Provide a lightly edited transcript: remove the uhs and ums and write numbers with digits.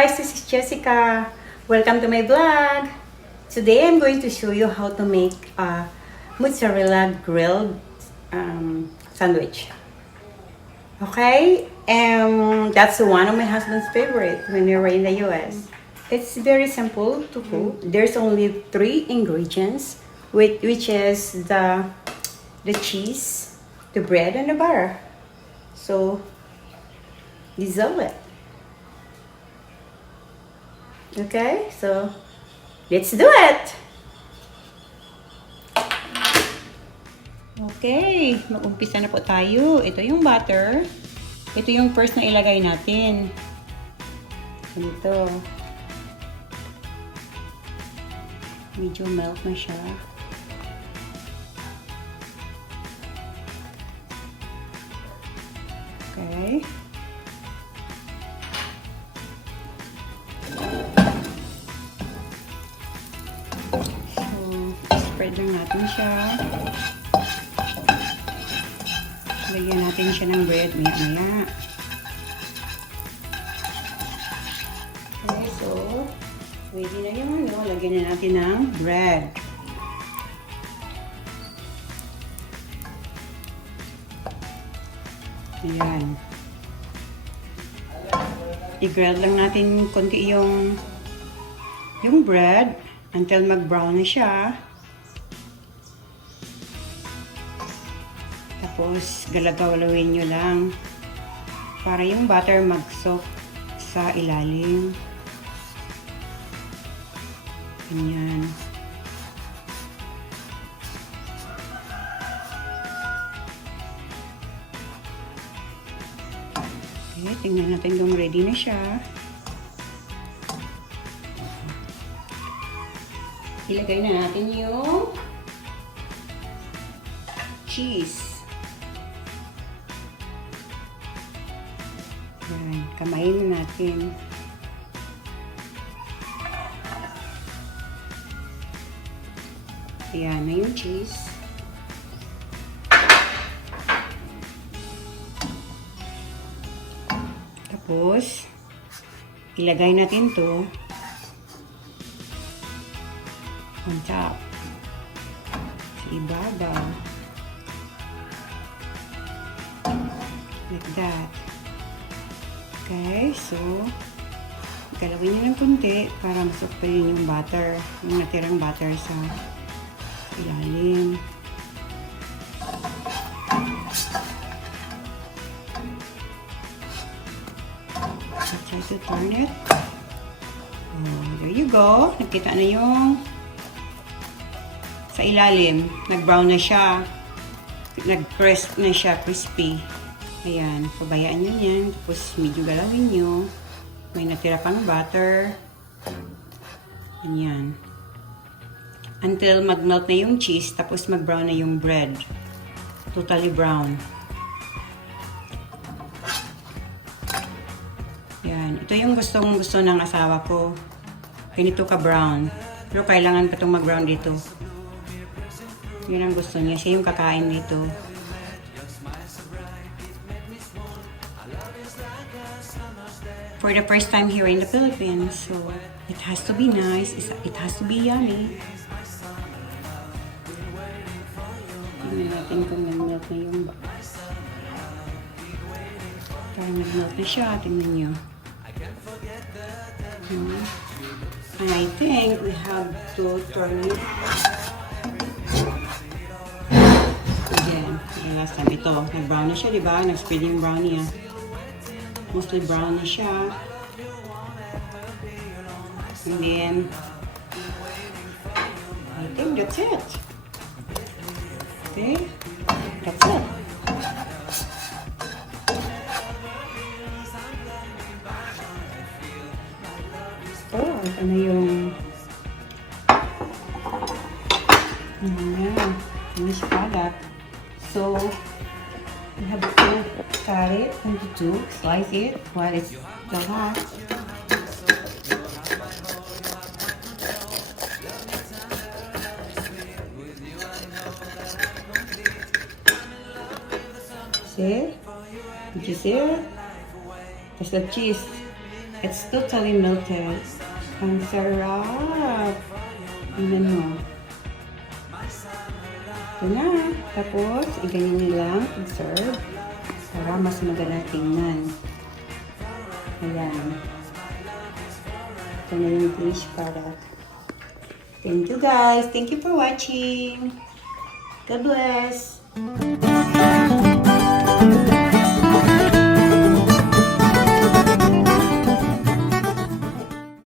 guys, this is Jessica. Welcome to my vlog. Today I'm going to show you how to make a mozzarella grilled sandwich. Okay, that's one of my husband's favorite when we were in the US. It's very simple to cook. There's only 3 ingredients, which is the cheese, the bread, and the butter. So dissolve it. Okay, so let's do it! Okay, mag-umpisa na po tayo. Ito yung butter. Ito yung first na ilagay natin. Ganito. Medyo melt na siya. Okay. Spread lang natin siya. Lagyan natin siya ng bread maya-maya. Okay, so ready na yung lagyan na natin ng bread. Ayan. I-grill lang natin konti yung bread until mag-brown na siya. Tapos, galagawin nyo lang para yung butter mag-soak sa ilalim. Ganyan. Okay, tingnan natin kung ready na siya. Ilagay na natin yung cheese. Yan, kamayin na natin. Ayan na yung cheese. Tapos, ilagay natin to on top. Sa ibabaw. Like that. Okay, so galawin nyo ng konti para masok pa rin yung butter, yung natirang butter sa ilalim. Try to turn it. Oh, there you go. Nakita na yung sa ilalim. Nag-brown na siya. Nag-crisp na siya, crispy. Ayan, pabayaan nyo yan. Tapos medyo galawin nyo. May natira pang butter. Ayan. Until mag-melt na yung cheese, tapos mag-brown na yung bread. Totally brown. Ayan. Ito yung gustong-gusto ng asawa ko. Ganito ka-brown. Pero kailangan pa itong mag-brown dito. Yun ang gusto niya. Siya yung kakain dito. For the first time here in the Philippines, so it has to be nice, it has to be yummy. Tingnan natin kung nag-melt na yung parang nag-melt na siya, tingnan nyo. And I think we have to turn it again. Last time ito, nag-brown na siya, diba? Nag-spread yung brown niya. Mostly brown na siya. And then, I think that's it. Okay? That's it. Oh, ito na yung finished product. So, we have to cut it into 2, slice it while it's still hot. See? Did you see it? There's the cheese. It's totally melted. Ang sarap. Tingnan mo. Ito na. Tapos, iganyan nyo lang pag-serve para mas maganda tingnan. Ayan. Ito na yung dish para. Thank you guys. Thank you for watching. God bless.